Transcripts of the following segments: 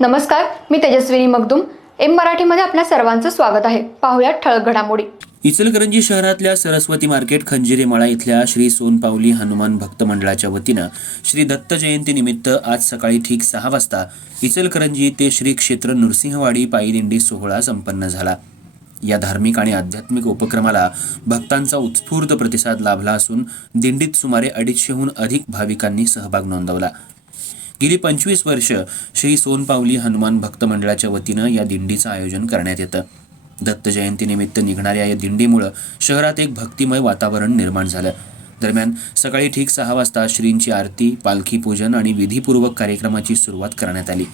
नमस्कार मी तेजस्विनी मगदुम. एम मराठीमध्ये आपल्या सर्वांचं स्वागत आहे. पाहुयात ठळक घडामोडी. इचलकरंजी शहरातल्या सरस्वती मार्केट खंजिरेमाळा इथल्या श्री सोनपावली हनुमान भक्त मंडळाच्या वतीनं श्री दत्त जयंतीनिमित्त आज सकाळी ठीक सहा वाजता इचलकरंजी ते श्री क्षेत्र नृसिंहवाडी पायीदिंडी सोहळा संपन्न झाला. या धार्मिक आणि आध्यात्मिक उपक्रमाला भक्तांचा उत्स्फूर्त प्रतिसाद लाभला असून दिंडीत सुमारे अडीचशेहून अधिक भाविकांनी सहभाग नोंदवला. गेली पंचवीस वर्ष श्री सोनपावली हनुमान भक्त मंडळाच्या वतीनं या दिंडीचं आयोजन करण्यात येतं. दत्त जयंतीनिमित्त निघणाऱ्या या दिंडीमुळं शहरात एक भक्तिमय वातावरण निर्माण झालं. दरम्यान सकाळी ठीक सहा वाजता श्रींची आरती पालखी पूजन आणि विधीपूर्वक कार्यक्रमाची सुरुवात करण्यात आली.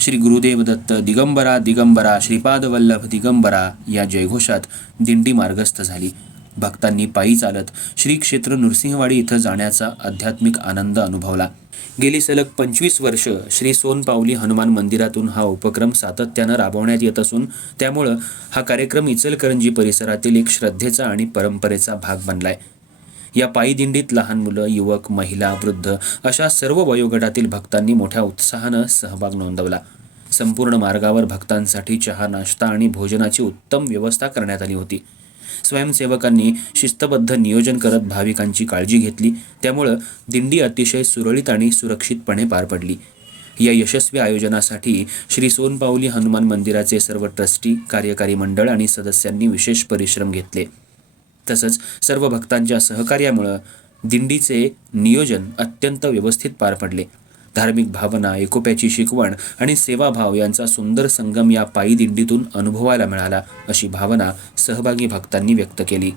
श्री गुरुदेव दत्त दिगंबरा दिगंबरा श्रीपाद वल्लभ दिगंबरा या जयघोषात दिंडी मार्गस्थ झाली. भक्तांनी पायी चालत श्री क्षेत्र नृसिंहवाडी इथं जाण्याचा आध्यात्मिक आनंद अनुभवला. गेली सलग पंचवीस वर्ष श्री सोनपावली हनुमान मंदिरातून हा उपक्रम सातत्यानं राबवण्यात येत असून त्यामुळं हा कार्यक्रम इचलकरंजी परिसरातील एक श्रद्धेचा आणि परंपरेचा भाग बनलाय. या पायी दिंडीत लहान मुलं युवक महिला वृद्ध अशा सर्व वयोगटातील भक्तांनी मोठ्या उत्साहानं सहभाग नोंदवला. संपूर्ण मार्गावर भक्तांसाठी चहा नाश्ता आणि भोजनाची उत्तम व्यवस्था करण्यात आली होती. स्वयंसेवकांनी शिस्तबद्ध नियोजन करत भाविकांची काळजी घेतली. त्यामुळं दिंडी अतिशय सुरळीत आणि सुरक्षितपणे पार पडली. या यशस्वी आयोजनासाठी श्री सोनपावली हनुमान मंदिराचे सर्व ट्रस्टी कार्यकारी मंडळ आणि सदस्यांनी विशेष परिश्रम घेतले. तसंच सर्व भक्तांच्या सहकार्यामुळं दिंडीचे नियोजन अत्यंत व्यवस्थित पार पडले. धार्मिक भावना एकोप्याची शिकवण आणि सेवाभाव यांचा सुंदर संगम या पायी दिंडीतून अनुभवायला मिळाला अशी भावना सहभागी भक्तांनी व्यक्त केली.